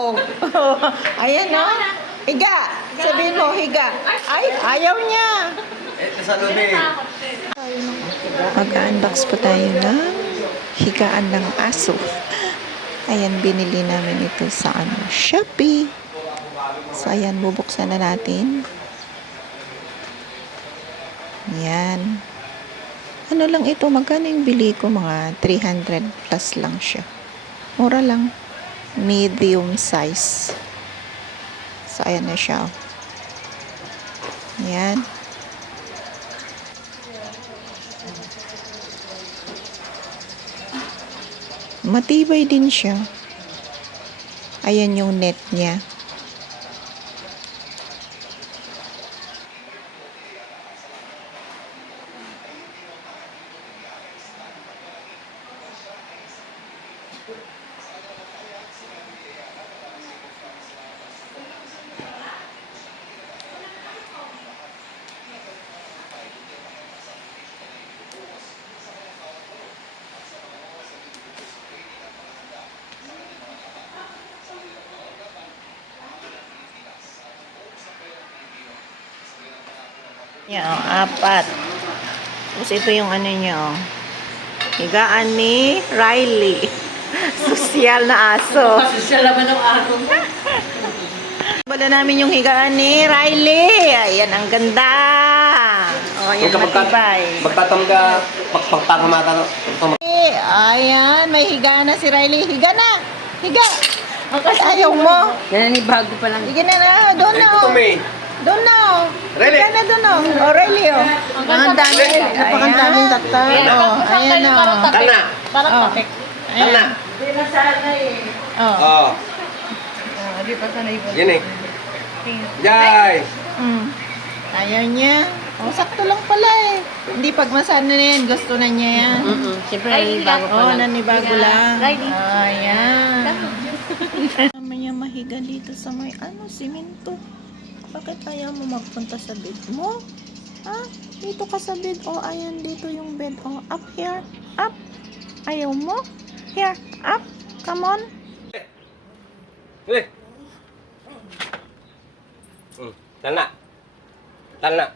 Oh. Ayan o. Higa. Sabihin mo, higa. Ay, ayaw niya. Mag-unbox po tayo ng higaan ng aso. Ayan, binili namin ito sa Shopee. So, ayan, bubuksan na natin. Ayan. Ano lang ito, magkano yung bili ko? Mga 300 plus lang siya. Mura lang. Medium size. So, ayan na siya. Ayan. Matibay din siya. Ayan yung net niya. Yan, apat. Tapos ito yung ano nyo. Higaan ni Riley. Sosyal na aso. Sosyal naman ng aso. Wala namin yung higaan ni Riley. Ayan, ang ganda. O, yan, matibay. Magtatamga, pagpapangamata. Ayan, may higaan na si Riley. Higa na. Higa. Ayaw mo. Yan ni bago pa lang. Higa na. Doon na. Doon na. Riley. Higa na doon. O, Riley. Ang dami. Napakandaming takta. O, ayan o. Kana. Parang topic. Kana. Hindi na sana eh. Oo. Hindi pa sana ibon. Yan eh. Jai. Ayaw niya. O, sakto lang pala eh. Hindi pag masana na yan, gusto na niya yan. Siyempre, bago pa lang. Nanibago lang. Riley. Ayan. Naman niya mahiga dito sa may simento. Bakit ayaw mo magpunta sa bed mo? Ha? Dito ka sa bed. O, ayan, dito yung bed. O, up here. Up. Ayaw mo? Here. Up. Come on. Eh. Tana. Tana.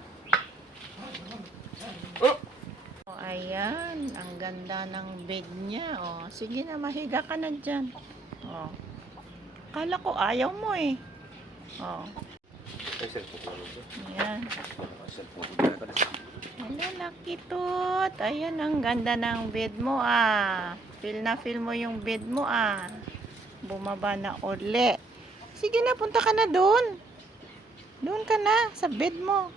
O, ayan. Ang ganda ng bed niya. O, sige na, mahiga ka na dyan. O. Kala ko ayaw mo eh. O. Ayan. Hala, nakitut. Ayan, ang ganda ng bed mo ah. Feel na feel mo yung bed mo ah. Bumaba na uli. Sige na, punta ka na doon. Doon ka na, sa bed mo.